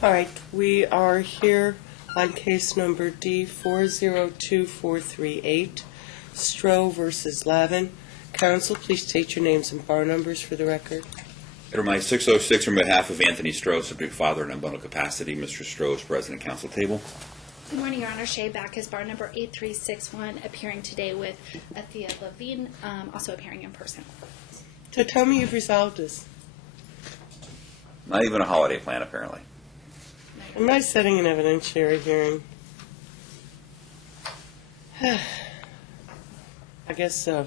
All right, we are here on case number D402438, Stroh versus Lavin. Counsel, please state your names and bar numbers for the record. Item 606 on behalf of Anthony Stroh, subject father in unbundled capacity. Mr. Stroh is present at council table. Good morning, Your Honor. Shay Backus, bar number 8361, appearing today with Athea Lavin, also appearing in person. So tell me you've resolved this. Not even a holiday plan, apparently. I'm not setting an evidentiary hearing. I guess so.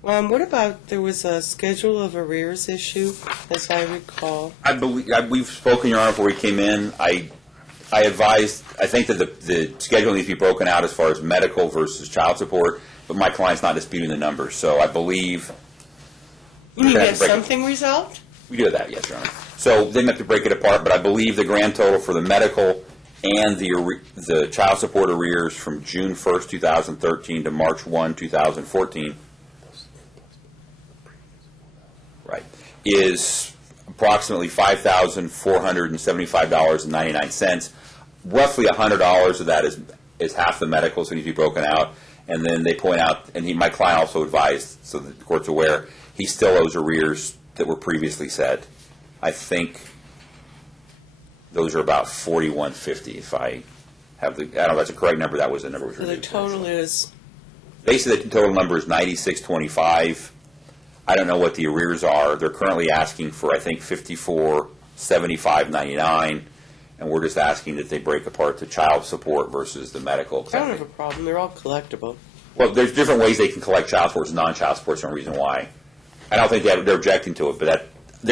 What about, there was a schedule of arrears issue, as I recall. I believe we've spoken, Your Honor, before we came in. I advised, I think that the schedule needs to be broken out as far as medical versus child support, but my client's not disputing the numbers, so I believe. You mean get something resolved? We do that, yes, Your Honor. So they have to break it apart, but I believe the grand total for the medical and the child support arrears from June 1st, 2013 to March 1, 2014, right, is approximately $5,475.99. Roughly $100 of that is half the medical, so it needs to be broken out. And then they point out, and my client also advised, so the court's aware, he still owes arrears that were previously said. I think those are about $41.50 if I have the, I don't know if that's a correct number, that was the number. So the total is? Basically the total number is $96.25. I don't know what the arrears are. They're currently asking for, I think, $54.75.99, and we're just asking that they break apart the child support versus the medical. I don't have a problem. They're all collectible. Well, there's different ways they can collect child support and non-child support. There's no reason why. I don't think they're objecting to it, but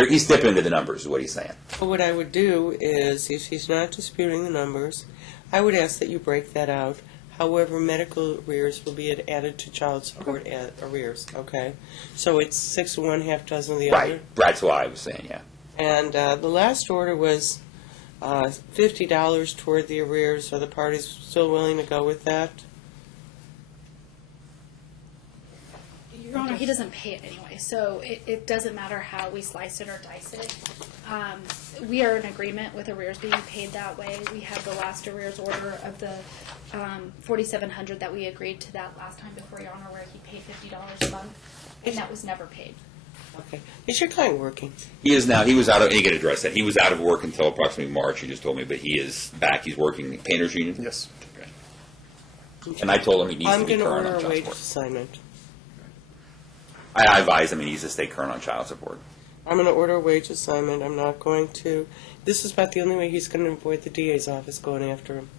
he's dipping into the numbers is what he's saying. Well, what I would do is, if he's not disputing the numbers, I would ask that you break that out. However, medical arrears will be added to child support arrears, okay? So it's 6 of one, half dozen of the other? Right. That's what I was saying, yeah. And the last order was $50 toward the arrears. Are the parties still willing to go with that? Your Honor, he doesn't pay it anyway, so it doesn't matter how we slice it or dice it. We are in agreement with arrears being paid that way. We have the last arrears order of the $4,700 that we agreed to that last time before, Your Honor, where he paid $50 a month, and that was never paid. Okay. Is your client working? He is now. He was out of, and he can address that. He was out of work until approximately March, he just told me, but he is back. He's working in the Painters Union? Yes. Okay. And I told him he needs to be current on I'm going to order a child wage support. assignment. I advise him he needs to stay current on child support. I'm going to order a wage assignment. I'm not going to. This is about the only way he's going to avoid the DA's office going after him.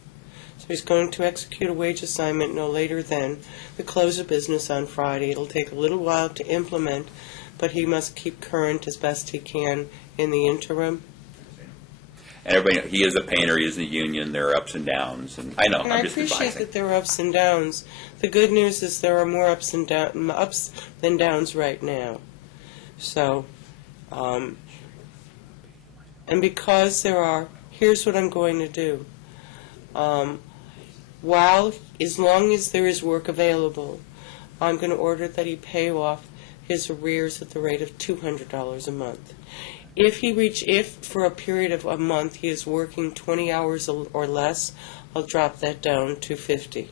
So he's going to execute a wage assignment no later than the close of business on Friday. It'll take a little while to implement, but he must keep current as best he can in the interim. And everybody, he is a painter, he is in the union, there are ups and downs, and I know, And I'm I just appreciate advising. that there are ups and downs. The good news is there are more ups than downs right now. So, and because there are, here's what I'm going to do. As long as there is work available, I'm going to order that he pay off his arrears at the rate of $200 a month. If for a period of a month he is working 20 hours or less, I'll drop that down to $50.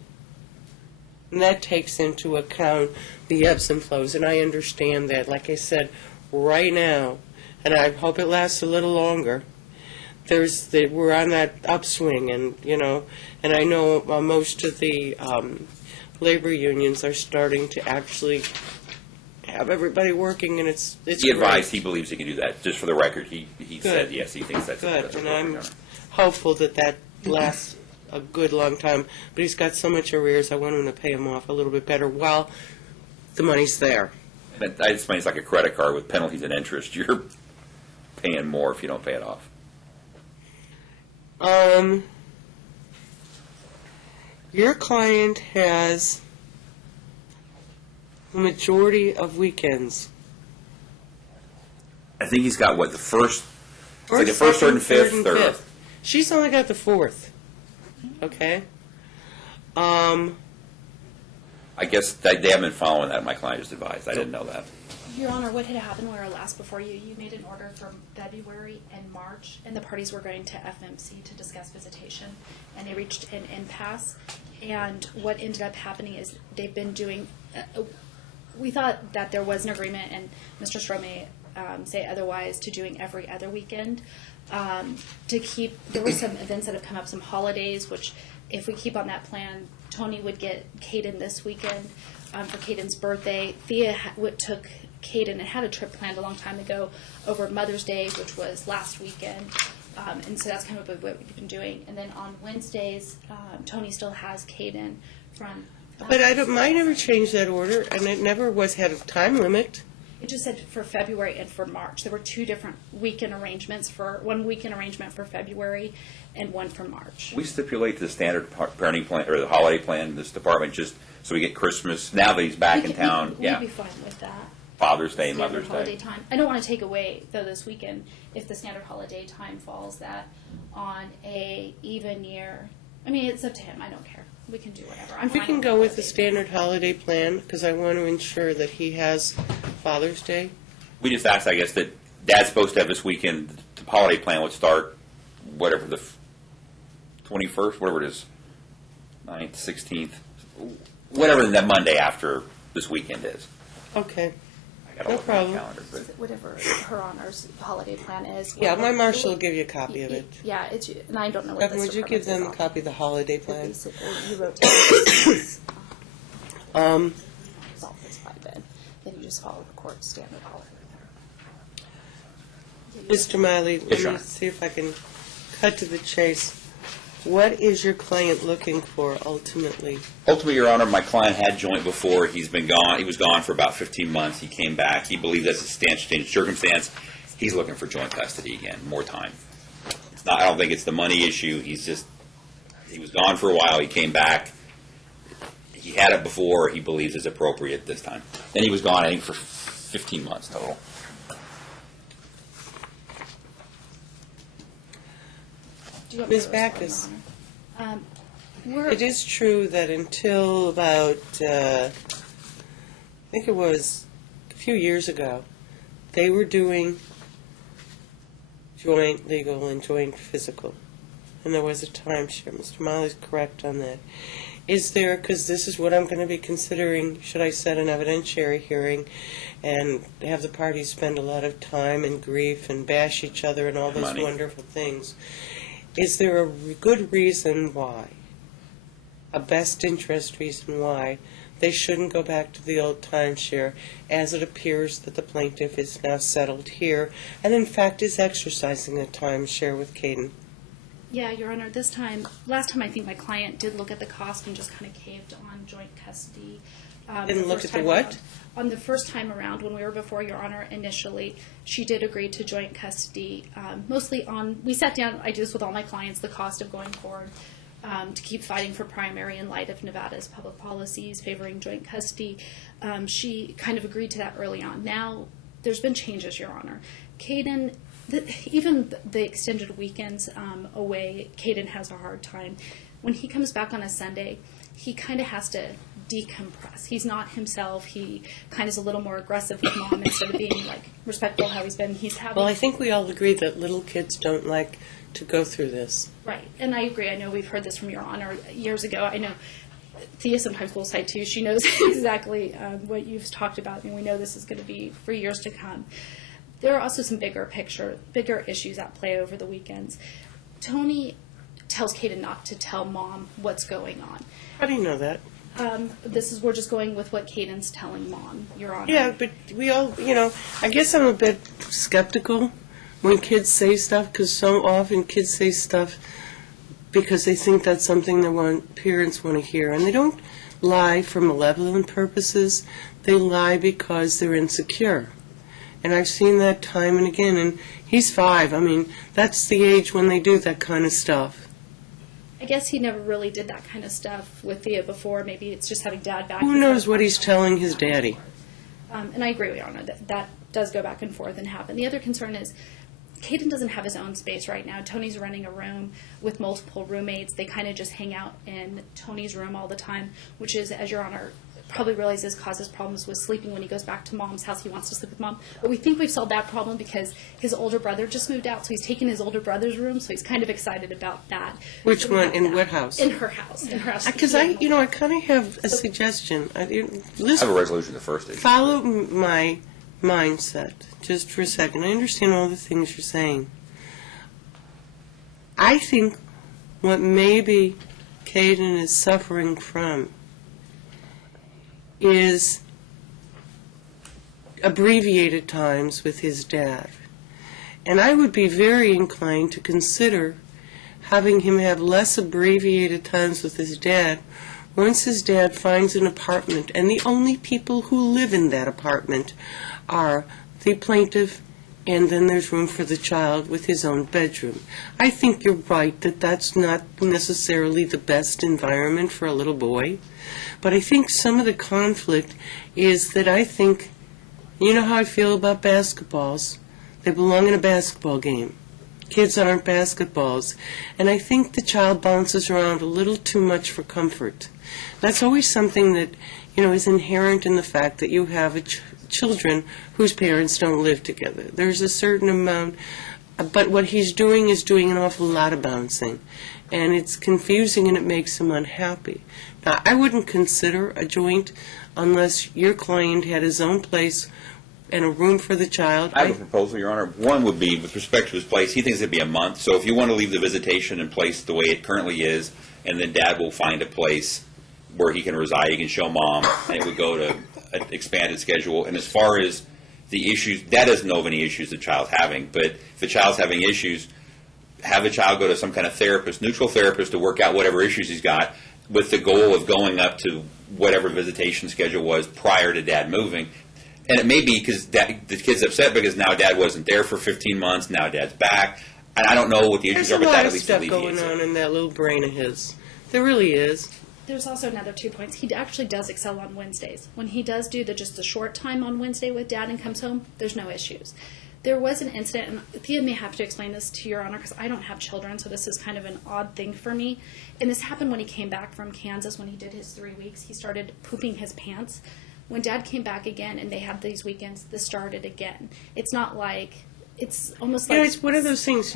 And that takes into account the ebbs and flows, and I understand that. Like I said, right now, and I hope it lasts a little longer, we're on that upswing, and and I know most of the labor unions are starting to actually have everybody working, and it's He advised great. he believes he can do that. Just for the record, he said yes, he thinks that's Good, and I'm appropriate. hopeful that lasts a good long time. But he's got so much arrears, I want him to pay him off a little bit better while the money's there. And I explain it's like a credit card with penalties and interest. You're paying more if you don't pay it off. Your client has the majority of weekends. I think he's got, what, the first, it's like the first, third, and fifth, or? She's only got the fourth. Okay? I guess they haven't been following that, my client just advised. I didn't know that. Your Honor, what had happened when we were last before you, you made an order for February and March, and the parties were going to FMC to discuss visitation, and they reached an impasse. And what ended up happening is they've been doing, we thought that there was an agreement, and Mr. Stroh may say otherwise, to doing every other weekend. To keep, there were some events that have come up, some holidays, which if we keep on that plan, Tony would get Caden this weekend for Caden's birthday. Thea took Caden and had a trip planned a long time ago over Mother's Day, which was last weekend. And so that's kind of what we've been doing. And then on Wednesdays, Tony still has Caden from... But I never changed that order, and it never had a time limit. It just said for February and for March. There were two different weekend arrangements, one weekend arrangement for February and one for March. We stipulate the standard parenting plan, or the holiday plan in this department, just so we get Christmas, now that he's back in town. We'd be fine with that. Father's Day, Standard Mother's holiday Day. time. I don't want to take away, though, this weekend, if the standard holiday time falls that on a even year. I mean, it's up to him. I don't care. We can do whatever. I'm We fine can with go with the holiday. standard holiday plan, because I want to ensure that he has Father's Day. We just asked, I guess, that Dad's supposed to have this weekend, the holiday plan would start, whatever, the 21st, whatever it is, 9th, 16th, whatever that Monday after this weekend is. Okay. I gotta No look at my problem. calendar, but Whatever Her Honor's holiday plan is. Yeah, my marshal will give you a copy of it. Yeah, it's, and I don't know what Kevin, this would you give them a department is copy of the holiday on. plan? Basically, you wrote down resolve this by then. Then you just follow the court standard holiday. Mr. Miley, Yes, let Your me Honor. see if I can cut to the chase. What is your client looking for ultimately? ultimately, Your Honor, my client had joint before. He's been gone. He was gone for about 15 months. He came back. He believes that's a substantial change of circumstance. He's looking for joint custody again, more time. It's not. I don't think it's the money issue. He was gone for a while. He came back. He had it before. He believes it's appropriate this time. And he was gone, I think, for 15 months total. Do you want me Ms. to respond, Backus. Your Honor? We're, It is true that until about, I think it was a few years ago, they were doing joint legal and joint physical. And there was a timeshare. Mr. Miley's correct on that. Is there, because this is what I'm going to be considering, should I set an evidentiary hearing and have the parties spend a lot of time and grief and bash each other and all those Money. wonderful things? Is there a good reason why, a best interest reason why, they shouldn't go back to the old timeshare, as it appears that the plaintiff is now settled here and in fact is exercising a timeshare with Caden? yeah, Your Honor, last time I think my client did look at the cost and just kind of caved on joint custody. Didn't look first at the time what? around. On the first time around, when we were before Your Honor initially, she did agree to joint custody, mostly we sat down, I do this with all my clients, the cost of going forward, to keep fighting for primary in light of Nevada's public policies favoring joint custody. She kind of agreed to that early on. Now, there's been changes, Your Honor. Caden, even the extended weekends away, Caden has a hard time. When he comes back on a Sunday, he kind of has to decompress. He's not himself. He kind of is a little more aggressive with mom instead of being like respectful how he's been. He's having Well, I think we all agree that little kids don't like to go through this. right, and I agree. I know we've heard this from Your Honor years ago. I know Thea sometimes will say too. She knows exactly what you've talked about, and we know this is going to be for years to come. There are also some bigger issues at play over the weekends. Tony tells Caden not to tell mom what's going on. How do you know that? We're just going with what Caden's telling mom, Your Honor. Yeah, but we all, I guess I'm a bit skeptical when kids say stuff, because so often kids say stuff because they think that's something parents want to hear. And they don't lie for malevolent purposes. They lie because they're insecure. And I've seen that time and again. And he's 5. I mean, that's the age when they do that kind of stuff. I guess he never really did that kind of stuff with Thea before. Maybe it's just having Dad back. Who knows what he's telling his daddy? And I agree with Your Honor that does go back and forth and happen. The other concern is Caden doesn't have his own space right now. Tony's renting a room with multiple roommates. They kind of just hang out in Tony's room all the time, which is, as Your Honor probably realizes causes problems with sleeping when he goes back to mom's house. He wants to sleep with mom. But we think we've solved that problem because his older brother just moved out, so he's taking his older brother's room, so he's kind of excited about that. Which So we one? have In that. what house? In her house. In her house. Because I kind of have a suggestion. I have a resolution the first issue. Follow my mindset just for a second. I understand all the things you're saying. I think what maybe Caden is suffering from is abbreviated times with his dad. And I would be very inclined to consider having him have less abbreviated times with his dad once his dad finds an apartment, and the only people who live in that apartment are the plaintiff, and then there's room for the child with his own bedroom. I think you're right that that's not necessarily the best environment for a little boy, but I think some of the conflict is that I think, you know how I feel about basketballs. They belong in a basketball game. Kids aren't basketballs. And I think the child bounces around a little too much for comfort. That's always something that, is inherent in the fact that you have children whose parents don't live together. There's a certain amount, but what he's doing is doing an awful lot of bouncing. And it's confusing and it makes him unhappy. Now, I wouldn't consider a joint unless your client had his own place and a room for the child. I have a proposal, Your Honor. One would be, with respect to his place, he thinks it'd be a month. So if you want to leave the visitation in place the way it currently is, and then Dad will find a place where he can reside, he can show Mom, and it would go to an expanded schedule. And as far as the issues, Dad doesn't know of any issues the child's having, but if the child's having issues, have the child go to some kind of therapist, neutral therapist, to work out whatever issues he's got, with the goal of going up to whatever visitation schedule was prior to Dad moving. And it may be because the kid's upset because now Dad wasn't there for 15 months, now Dad's back. And I don't know what the issues are, but that at least There's a lot of alleviates stuff going it. on in that little brain of his. There really is. There's also another 2 points. He actually does excel on Wednesdays. When he does do just the short time on Wednesday with Dad and comes home, there's no issues. There was an incident, and Thea may have to explain this to Your Honor because I don't have children, so this is kind of an odd thing for me. And this happened when he came back from Kansas. When he did his 3 weeks, he started pooping his pants. When Dad came back again and they had these weekends, this started again. It's not like, it's almost like... It's one of those things,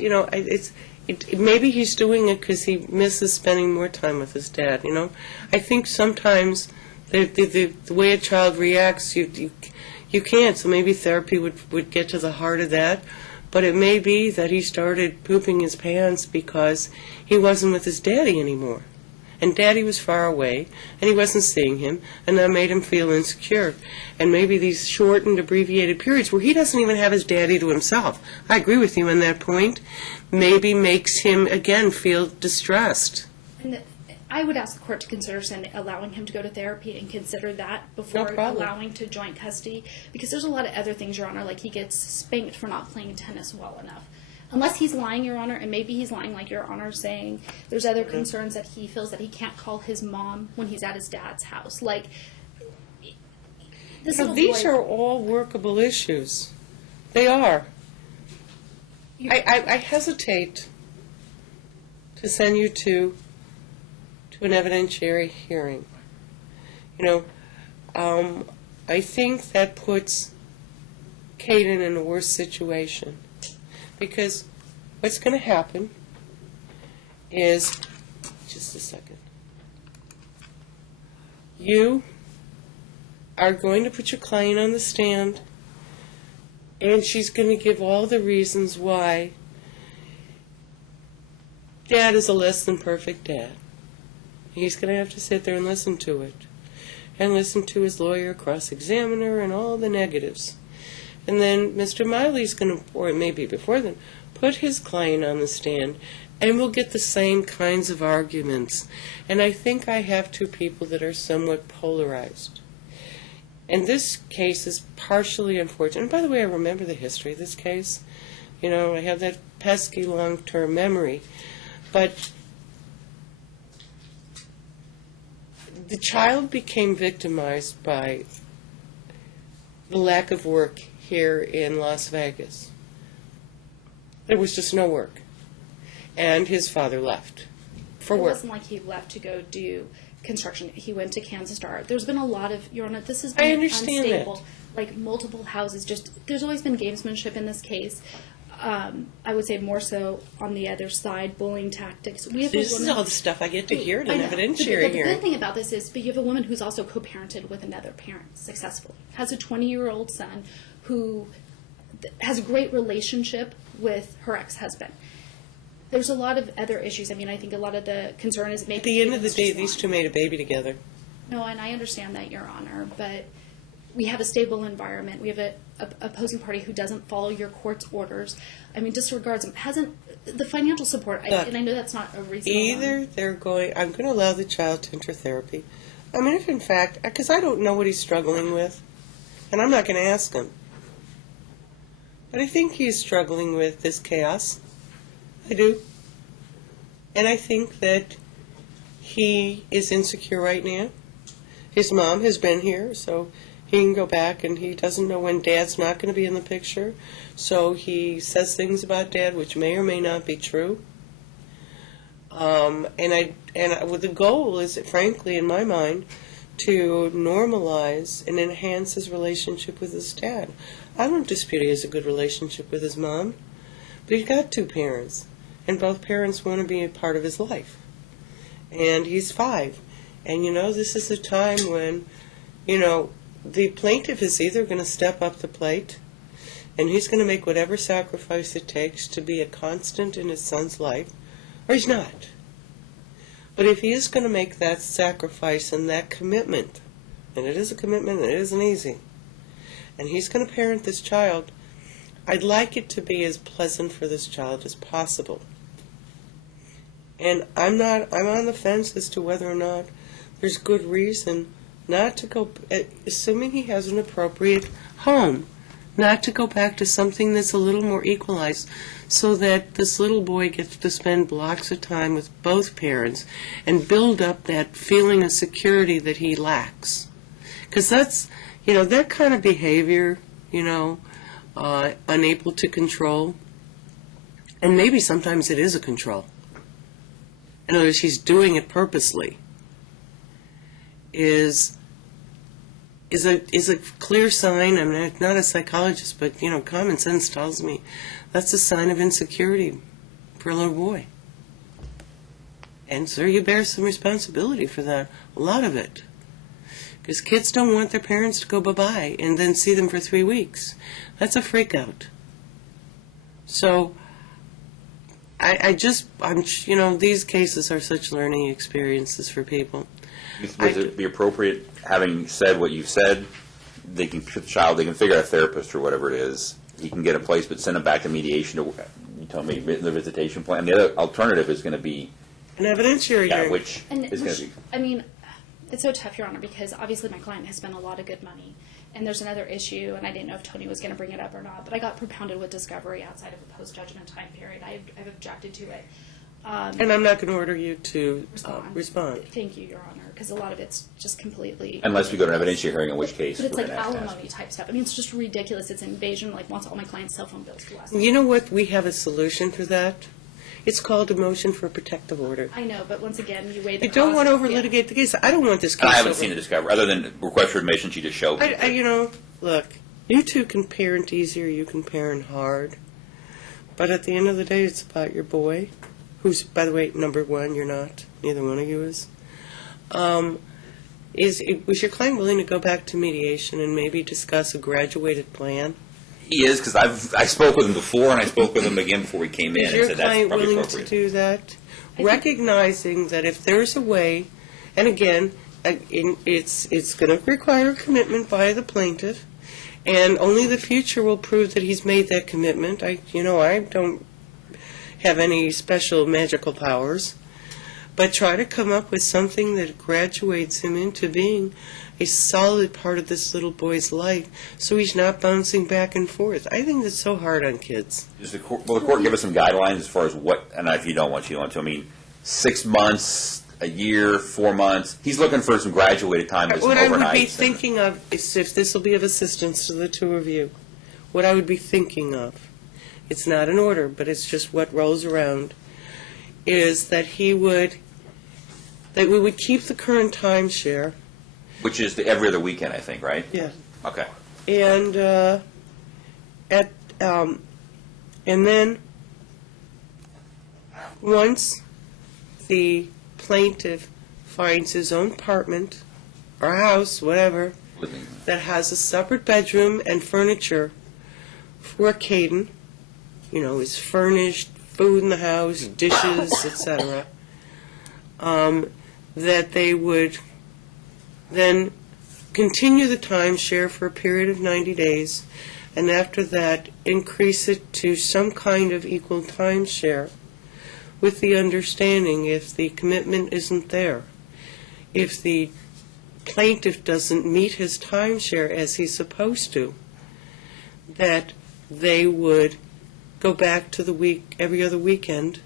maybe he's doing it because he misses spending more time with his dad, I think sometimes the way a child reacts, you can't, so maybe therapy would get to the heart of that. But it may be that he started pooping his pants because he wasn't with his daddy anymore. And Daddy was far away, and he wasn't seeing him, and that made him feel insecure. And maybe these shortened, abbreviated periods where he doesn't even have his daddy to himself, I agree with you on that point, maybe makes him, again, feel distressed. And I would ask the court to consider allowing him to go to therapy and consider that before allowing to joint custody, because there's a lot of other things, Your Honor, like he gets spanked for not playing tennis well enough. Unless he's lying, Your Honor, and maybe he's lying like Your Honor saying there's other concerns that he feels that he can't call his mom when he's at his dad's house. Like, these are all workable issues. They are. I hesitate to send you to an evidentiary hearing. I think that puts Caden in a worse situation. Because what's going to happen is, just a second, you are going to put your client on the stand, and she's going to give all the reasons why Dad is a less than perfect dad. He's going to have to sit there and listen to it, and listen to his lawyer, cross-examine her, and all the negatives. And then Mr. Miley's going to, or it may be before then, put his client on the stand, and we'll get the same kinds of arguments. And I think I have two people that are somewhat polarized. And this case is partially unfortunate. And by the way, I remember the history of this case. I have that pesky long-term memory. But the child became victimized by the lack of work here in Las Vegas. There was just no work. And his father left for work. It wasn't like he left to go do construction. He went to Kansas Star. There's been a lot of, Your Honor, this has been I understand unstable. Like multiple houses, there's always been gamesmanship in this case. I would say more so on the other side, bullying tactics. We have This a is woman, all the stuff I get to hear at I an know. evidentiary But the hearing. good thing about this is, but you have a woman who's also co-parented with another parent successfully, has a 20-year-old son who has a great relationship with her ex-husband. There's a lot of other issues. I mean, I think a lot of the concern is maybe... At the end of the it's day, just these lying. two made a baby together. No, and I understand that, Your Honor, but we have a stable environment. We have a opposing party who doesn't follow your court's orders. I mean, disregards them. Hasn't the financial support, Look, and I know that's not a reasonable Either they're going, I'm going to allow the child to enter therapy. I mean, if in fact, because I don't know what he's struggling with, and I'm not going to ask him. But I think he's struggling with this chaos. I do. And I think that he is insecure right now. His mom has been here, so he can go back, and he doesn't know when Dad's not going to be in the picture. So he says things about Dad which may or may not be true. And the goal is, frankly, in my mind, to normalize and enhance his relationship with his dad. I don't dispute he has a good relationship with his mom, but he's got two parents, and both parents want to be a part of his life. And he's 5. And, this is a time when, the plaintiff is either going to step up the plate, and he's going to make whatever sacrifice it takes to be a constant in his son's life, or he's not. But if he is going to make that sacrifice and that commitment, and it is a commitment and it isn't easy, and he's going to parent this child, I'd like it to be as pleasant for this child as possible. And I'm on the fence as to whether or not there's good reason not to go, assuming he has an appropriate home, not to go back to something that's a little more equalized, so that this little boy gets to spend blocks of time with both parents and build up that feeling of security that he lacks. Because that's, that kind of behavior, unable to control, and maybe sometimes it is a control. In other words, he's doing it purposely, is a clear sign. I'm not a psychologist, but common sense tells me that's a sign of insecurity for a little boy. And so you bear some responsibility for that, a lot of it, because kids don't want their parents to go bye-bye and then see them for 3 weeks. That's a freak out. So these cases are such learning experiences for people. Would it be appropriate, having said what you've said, the child, they can figure out a therapist or whatever it is, he can get a place, but send him back to mediation, you told me, the visitation plan. The other alternative is going to be, An evidentiary hearing. which is going to be... I mean, it's so tough, Your Honor, because obviously my client has spent a lot of good money. And there's another issue, and I didn't know if Tony was going to bring it up or not, but I got propounded with discovery outside of a post-judgment time period. I've objected to it. And I'm not going to order you to respond. Thank you, Your Honor, because a lot of it's just completely... Unless we go to an evidentiary hearing, in which case But it's we're like going to have to ask. alimony type stuff. I mean, it's just ridiculous. It's invasion, like wants all my clients' cell phone bills to us. You know what? We have a solution for that. It's called a motion for a protective order. I know, but once again, you weigh the You don't want to cost. over-litigate the case. I don't want this case I haven't over. seen the discovery, other than request for admission she just showed me. Look, you two can parent easier, you can parent hard. But at the end of the day, it's about your boy, who's, by the way, number one, you're not. Neither one of you is. Was your client willing to go back to mediation and maybe discuss a graduated plan? He is, because I spoke with him before, and I spoke with him again before we came in, Is and your said that's client probably willing appropriate. to do that? Recognizing that if there's a way, and again, it's going to require a commitment by the plaintiff, and only the future will prove that he's made that commitment. I don't have any special magical powers, but try to come up with something that graduates him into being a solid part of this little boy's life, so he's not bouncing back and forth. I think that's so hard on kids. Will the court give us some guidelines as far as what, and if you don't want to, I mean, 6 months, a year, 4 months? He's looking for some graduated time, some What I would be overnights. thinking of is, if this will be of assistance to the two of you, what I would be thinking of, it's not an order, but it's just what rolls around, is that he would that we would keep the current timeshare. Which is every other weekend, I think, right? Yeah. Okay. And and then once the plaintiff finds his own apartment or house, whatever, that has a separate bedroom and furniture for Caden, is furnished, food in the house, dishes, etc., that they would then continue the timeshare for a period of 90 days, and after that increase it to some kind of equal timeshare, with the understanding if the commitment isn't there, if the plaintiff doesn't meet his timeshare as he's supposed to, that they would go back to every other weekend,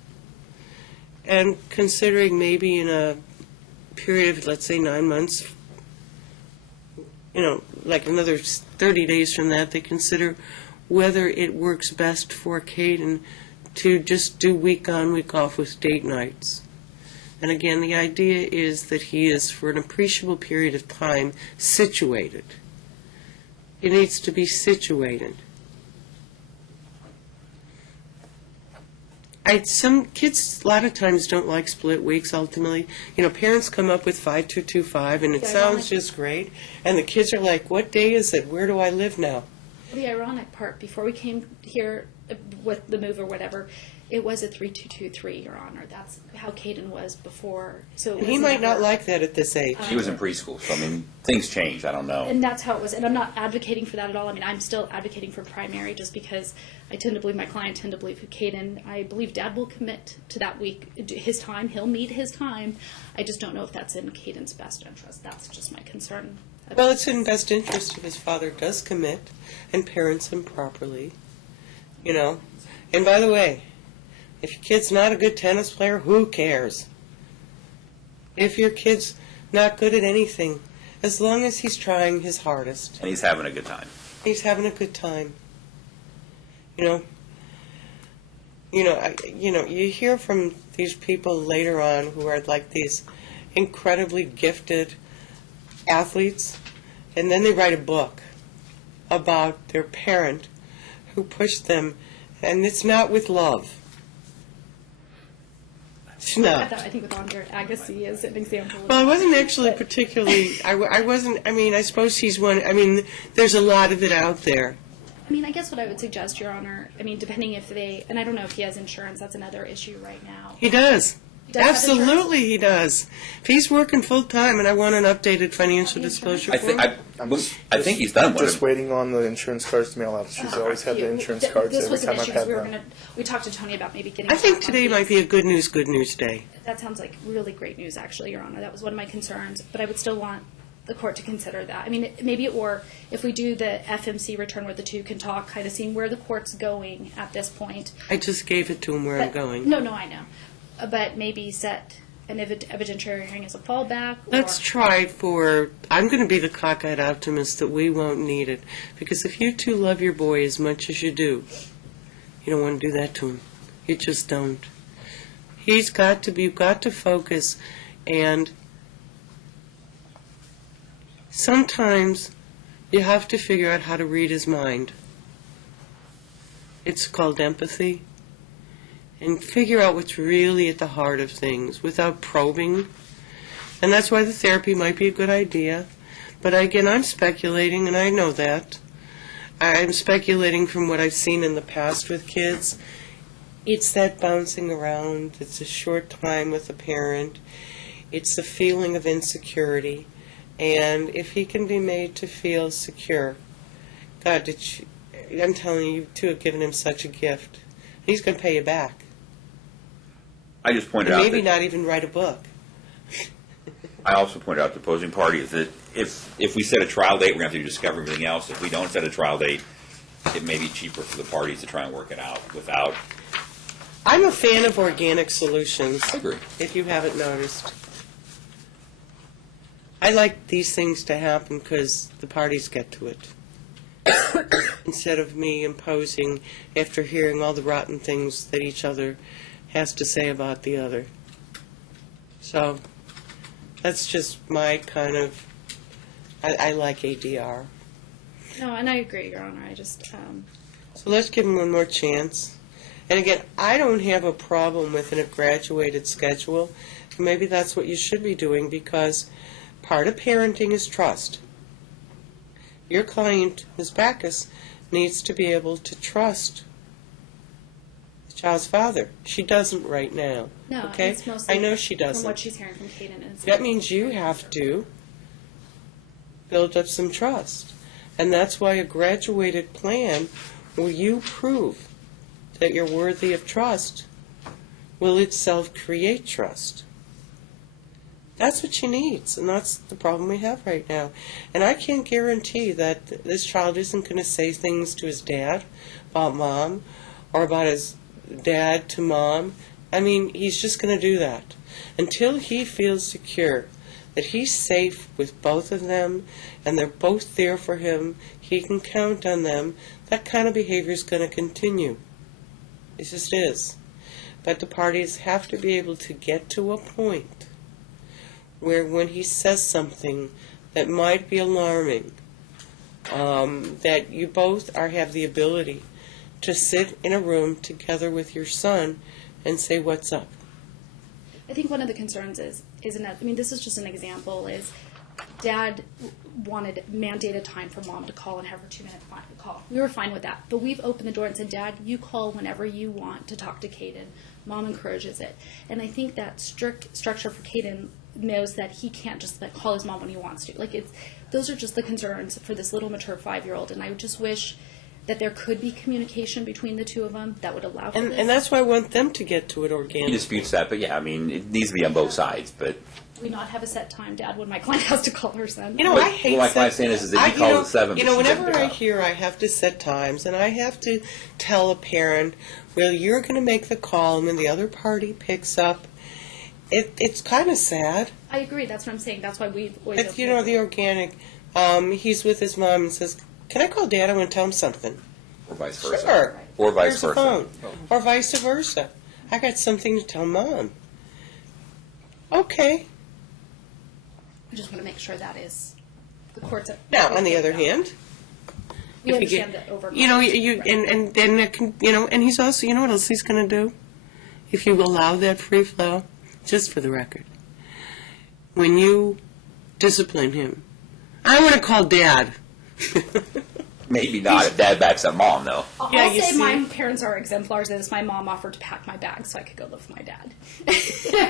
and considering maybe in a period of, let's say, 9 months, like another 30 days from that, they consider whether it works best for Caden to just do week on, week off with date nights. And again, the idea is that he is, for an appreciable period of time, situated. He needs to be situated. Some kids a lot of times don't like split weeks ultimately. Parents come up with 5225 and it sounds just great. And the kids are like, what day is it? Where do I live now? The ironic part, before we came here with the move or whatever, it was a 3223, Your Honor. That's how Caden was before. So he might not like that at this age. He was in preschool, so things changed. I don't know. And that's how it was. And I'm not advocating for that at all. I'm still advocating for primary just because I tend to believe, my client tend to believe Caden, I believe Dad will commit to that week, his time. He'll meet his time. I just don't know if that's in Caden's best interest. That's just my concern. Well, it's in best interest if his father does commit and parents him properly. And by the way, if your kid's not a good tennis player, who cares? If your kid's not good at anything, as long as he's trying his hardest. And he's having a good time. He's having a good time. You hear from these people later on who are like these incredibly gifted athletes, and then they write a book about their parent who pushed them, and it's not with love. It's not. I think with Andre Agassi is an example. Well, I wasn't actually particularly, I wasn't, I suppose he's one, there's a lot of it out there. I guess what I would suggest, Your Honor, depending if they, and I don't know if he has insurance, that's another issue right now. He does. He does have Absolutely, he does. If he's working full-time, and I want an updated financial disclosure form. I think he's done one. Just waiting on the insurance cards to mail out. She's always had the insurance cards This every was an time I've issue, had because them. we talked to Tony about maybe getting. I think back on today these. might be a good news day. That sounds like really great news, actually, Your Honor. That was one of my concerns, but I would still want the court to consider that. Maybe, or if we do the FMC return where the two can talk, kind of seeing where the court's going at this point. I just gave it to him where I'm But- going. No, I know. But maybe set an evidentiary hearing as a fallback. Let's try I'm going to be the cockeyed optimist that we won't need it. Because if you two love your boy as much as you do, you don't want to do that to him. You just don't. You've got to focus, and sometimes you have to figure out how to read his mind. It's called empathy. And figure out what's really at the heart of things without probing. And that's why the therapy might be a good idea. But again, I'm speculating, and I know that. I'm speculating from what I've seen in the past with kids. It's that bouncing around. It's a short time with a parent. It's the feeling of insecurity. And if he can be made to feel secure, God, I'm telling you, you two have given him such a gift. He's going to pay you back. I just pointed And out maybe that not even write a book. I also pointed out to opposing parties that if we set a trial date, we're going to have to discover everything else. If we don't set a trial date, it may be cheaper for the parties to try and work it out without. I'm a fan of organic solutions, I agree. if you haven't noticed. I like these things to happen because the parties get to it. Instead of me imposing after hearing all the rotten things that each other has to say about the other. So, That's just my kind of, I like ADR. No, and I agree, Your Honor. I just, So let's give him one more chance. And again, I don't have a problem with a graduated schedule. Maybe that's what you should be doing, because part of parenting is trust. Your client, Ms. Backus, needs to be able to trust the child's father. She doesn't right now. no, Okay? it's mostly I know she from doesn't. what she's hearing from Caden. And That means you have to build up some trust. And that's why a graduated plan, where you prove that you're worthy of trust, will itself create trust. That's what she needs, and that's the problem we have right now. And I can't guarantee that this child isn't going to say things to his dad about mom, or about his dad to mom. I mean, he's just going to do that. Until he feels secure that he's safe with both of them, and they're both there for him, he can count on them, that kind of behavior is going to continue. It just is. But the parties have to be able to get to a point where when he says something that might be alarming, that you both have the ability to sit in a room together with your son and say, what's up? I think one of the concerns is this is just an example, is Dad mandated time for Mom to call and have her 2-minute call. We were fine with that. But we've opened the door and said, Dad, you call whenever you want to talk to Caden. Mom encourages it. And I think that strict structure for Caden knows that he can't just call his mom when he wants to. Those are just the concerns for this little mature 5-year-old. And I just wish that there could be communication between the two of them that would allow for this. And that's why I want them to get to it He organically. disputes that, but yeah, I mean, it needs to be on both sides, but. We not have a set time, Dad, when my client has to call her son. You know, I hate What my client's saying is that he calls at 7, but she doesn't whenever pick I up. hear I have to set times, and I have to tell a parent, well, you're going to make the call, and then the other party picks up, it's kind of sad. I agree. That's what I'm saying. That's why we've always. But, the organic, he's with his mom and says, can I call Dad? I want to tell him something. Or vice versa. Sure. Or vice Here's the versa. phone. Or vice versa. I got something to tell Mom. Okay. I just want to make sure that is the courts. Now, on the other hand, we if you understand get- that over. you and then it can, and he's also, you know what else he's going to do? If you allow that free flow, just for the record, when you discipline him, I want to call Dad. Maybe not if Dad backs up Mom, though. I'll Yeah, you say see? my parents are exemplars. Is my mom offered to pack my bag so I could go live with my dad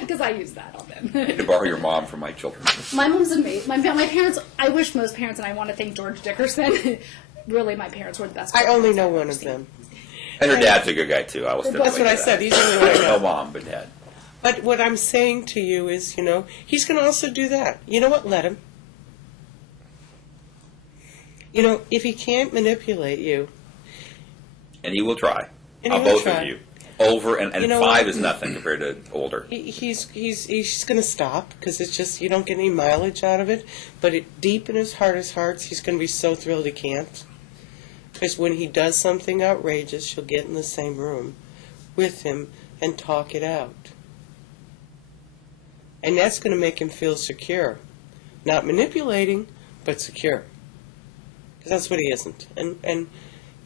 because I use that on them. To borrow your mom from my children. My mom's amazing. My parents. I wish most parents, and I want to thank George Dickerson. Really, my parents were the best. I only parents know I've one ever of seen. them. And her dad's a good guy, too. I will stipulate That's what I that. said. He's the only one I know. No Mom, but Dad. But what I'm saying to you is, he's going to also do that. You know what? Let him. If he can't manipulate you, And he will try. And he On will both try. of you. Over, and You know 5 what? is nothing compared to older. he's going to stop because it's just you don't get any mileage out of it. But deep in his hearts, he's going to be so thrilled he can't. Because when he does something outrageous, you'll get in the same room with him and talk it out. And that's going to make him feel secure. Not manipulating, but secure. Because that's what he isn't. And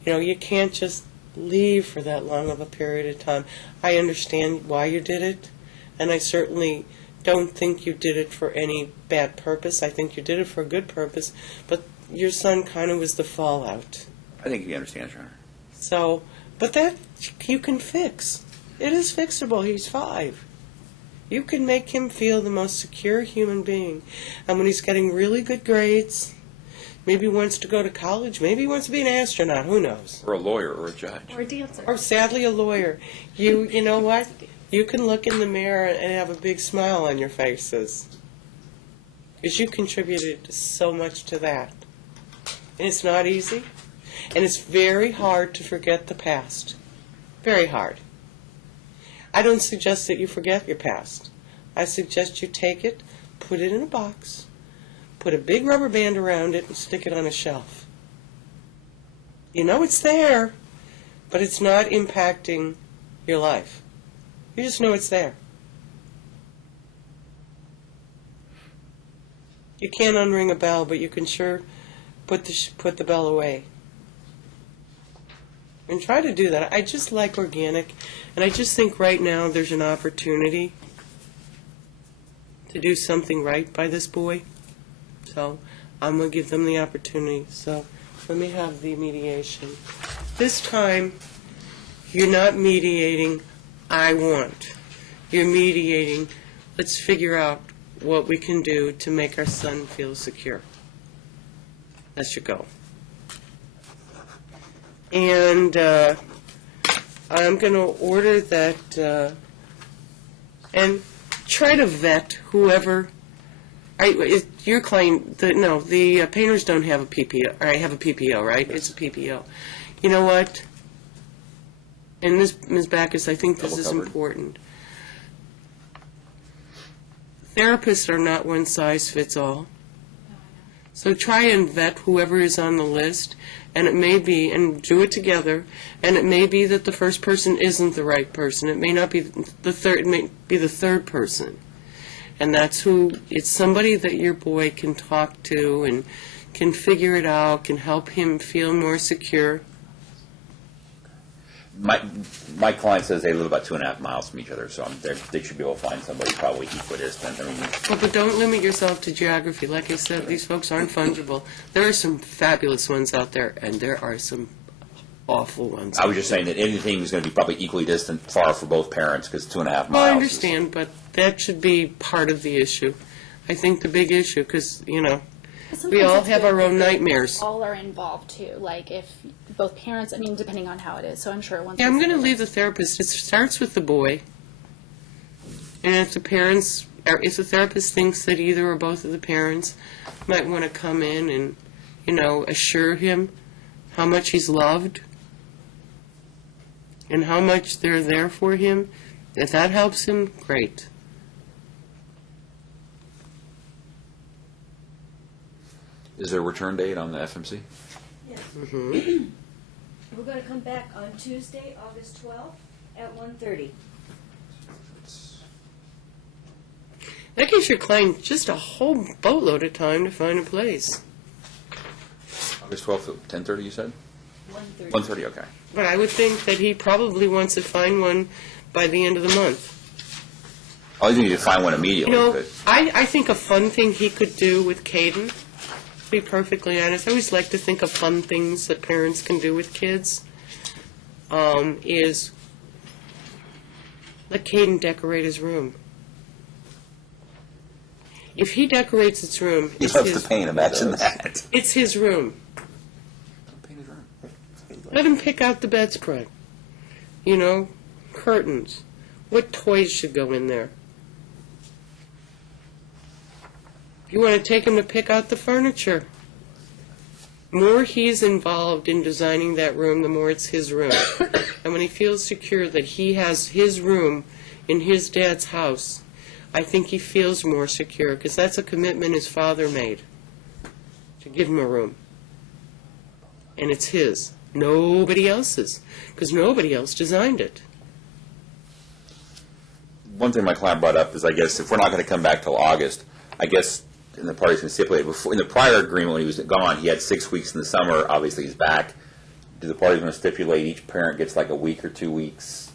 you can't just leave for that long of a period of time. I understand why you did it, and I certainly don't think you did it for any bad purpose. I think you did it for a good purpose, but your son kind of was the fallout. I think he understands, Your Honor. So, but that you can fix. It is fixable. He's 5. You can make him feel the most secure human being. And when he's getting really good grades, maybe he wants to go to college, maybe he wants to be an astronaut, who knows? Or a lawyer or a judge. Or a dancer. Or sadly a lawyer. You know what? You can look in the mirror and have a big smile on your faces. Because you contributed so much to that. And it's not easy. And it's very hard to forget the past. Very hard. I don't suggest that you forget your past. I suggest you take it, put it in a box, put a big rubber band around it, and stick it on a shelf. You know it's there, but it's not impacting your life. You just know it's there. You can't unring a bell, but you can sure put the bell away. And try to do that. I just like organic, and I just think right now there's an opportunity to do something right by this boy. So I'm going to give them the opportunity. So let me have the mediation. This time, you're not mediating, I want. You're mediating, let's figure out what we can do to make our son feel secure. That's your goal. And I'm going to order that, and try to vet whoever, your client, the painters don't have a PPO, or I have a PPO, right? It's a PPO. You know what? And Ms. Backus, I think this is important. Therapists are not one size fits all. So try and vet whoever is on the list, and it may be, and do it together, and it may be that the first person isn't the right person. It may not be the third, it may be the third person. And that's who, it's somebody that your boy can talk to and can figure it out, can help him feel more secure. My client says they live about 2.5 miles from each other, so they should be able to find somebody probably equidistant. I mean, Well, but don't limit yourself to geography. Like I said, these folks aren't fungible. There are some fabulous ones out there, and there are some awful ones. I was just saying that anything is going to be probably equally distant far for both parents, because 2.5 miles. Well, I understand, but that should be part of the issue. I think the big issue, because, we all have our own nightmares. All are involved too, like if both parents, I mean, depending on how it is, so I'm sure once. Yeah, I'm going to leave the therapist. It starts with the boy. And if the parents, or if the therapist thinks that either or both of the parents might want to come in and, assure him how much he's loved and how much they're there for him, if that helps him, great. Is there a return date on the FMC? Yes. Mm-hmm. We're going to come back on Tuesday, August 12th at 1:30. That gives your client just a whole boatload of time to find a place. August 12th at 10:30, you said? 1:30. 1:30, okay. But I would think that he probably wants to find one by the end of the month. Oh, you need to find one immediately. But I think a fun thing he could do with Caden, to be perfectly honest, I always like to think of fun things that parents can do with kids, is let Caden decorate his room. If he decorates his room, he it's loves his, to paint, imagine that. it's his room. Paint his room. Let him pick out the bedspread. Curtains. What toys should go in there? You want to take him to pick out the furniture. The more he's involved in designing that room, the more it's his room. And when he feels secure that he has his room in his dad's house, I think he feels more secure, because that's a commitment his father made, to give him a room. And it's his, nobody else's, because nobody else designed it. One thing my client brought up is, I guess, if we're not going to come back till August, I guess, and the parties can stipulate, before, in the prior agreement when he was gone, he had 6 weeks in the summer, obviously he's back. Do the parties want to stipulate each parent gets like a week or 2 weeks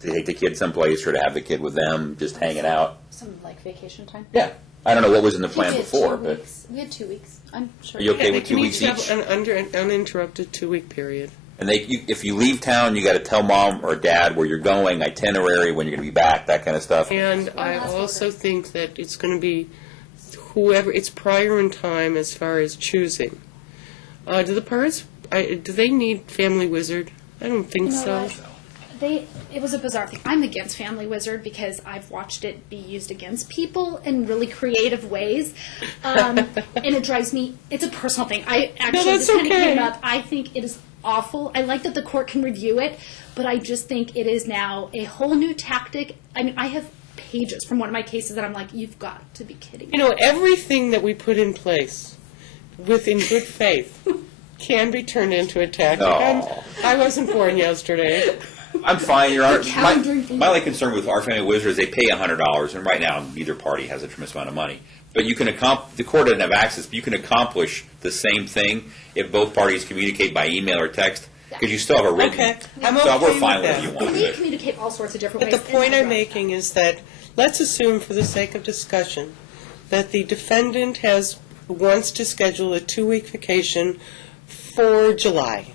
to take the kid someplace, or to have the kid with them, just hanging out? Some like vacation time. Yeah. I don't know what was in the plan We had before, 2 but weeks. We had 2 weeks. I'm sure. Are you okay Yeah, with they can 2 weeks have each? an uninterrupted 2-week period. And if you leave town, you got to tell mom or dad where you're going, itinerary, when you're going to be back, that kind of stuff. And I last also order. think that it's going to be whoever, it's prior in time as far as choosing. Do the parents, do they need Family Wizard? I don't think You know so. what? It was a bizarre thing. I'm against Family Wizard because I've watched it be used against people in really creative ways, and it drives me. It's a personal thing. I actually that's this kind of okay. came up. I think it is awful. I like that the court can review it, but I just think it is now a whole new tactic. I mean, I have pages from one of my cases that I'm like, you've got to be kidding me. Everything that we put in place in good faith can be turned into a tactic. No. I wasn't born yesterday. I'm fine, Your Honor. calendaring things. My only concern with our Family Wizard is they pay $100, and right now neither party has a tremendous amount of money. But you can the court doesn't have access, but you can accomplish the same thing if both parties communicate by email or text, because you still have a written. Okay, I'm So okay we're with fine with that. it if you want We to. communicate all sorts of different But ways. the point and I'm I making is that, let's assume for the sake of discussion, that the defendant wants to schedule a 2-week vacation for July.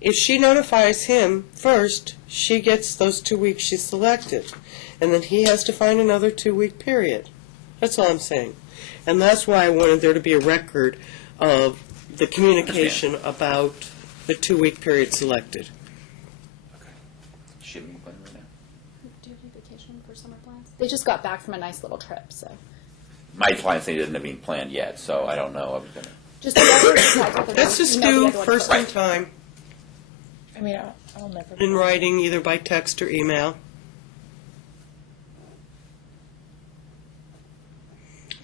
If she notifies him first, she gets those 2 weeks she selected, and then he has to find another 2-week period. That's all I'm saying. And that's why I wanted there to be a record of the communication about the 2-week period selected. Shouldn't we plan right now? Do you have a vacation for summer plans? They just got back from a nice little trip, so. My client thing doesn't have any planned yet, so I don't know. I'm gonna. Just whatever decides whether Let's just email do the other first one in time, I mean, I'll never. in writing, either by text or email.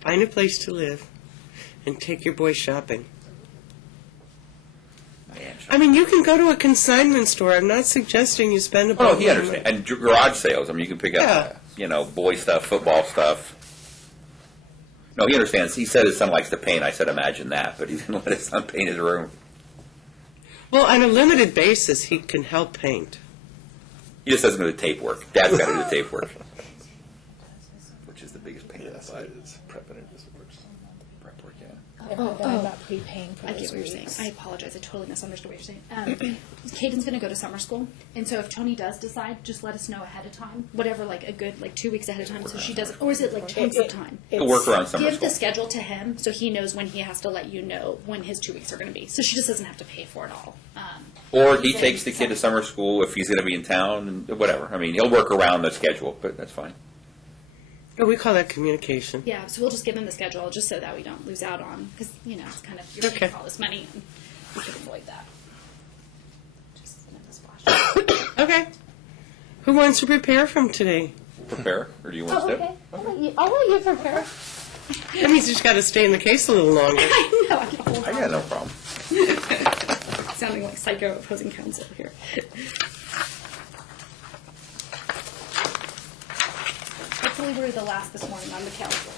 Find a place to live and take your boy shopping. I mean, you can go to a consignment store. I'm not suggesting you spend a Oh, bunch he of understands. money. And garage sales. I mean, you can pick up, boy stuff, football stuff. No, he understands. He said his son likes to paint. I said, imagine that, but he didn't let his son paint his room. Well, on a limited basis, he can help paint. He just doesn't do the tape work. Dad's got to do the tape work, which is the biggest pain in the Yes, butt. it is. Prepping it is the worst. Prep work, yeah. I'm not prepaying for I get those what you're saying. weeks. I apologize. I totally misunderstood what you're saying. Caden's going to go to summer school, and so if Tony does decide, just let us know ahead of time, whatever, like a good 2 weeks ahead of time, so she doesn't, or is it like chunks of time? He'll work around summer Give school. the schedule to him so he knows when he has to let you know when his 2 weeks are going to be. So she just doesn't have to pay for it all. Or he takes the kid to summer school if he's going to be in town, and whatever. I mean, he'll work around the schedule, but that's fine. Oh, we call that communication. Yeah, so we'll just give him the schedule just so that we don't lose out on, because, it's kind of, you're paying Okay. all this money, and we can avoid that. Just another splash. Okay. Who wants to prepare from today? Prepare, or do you want to step? I'll let you prepare. That means you just got to stay in the case a little longer. I know, I can hold I on. got no problem. Sounding like psycho opposing counsel here. Hopefully we're the last this morning on the council.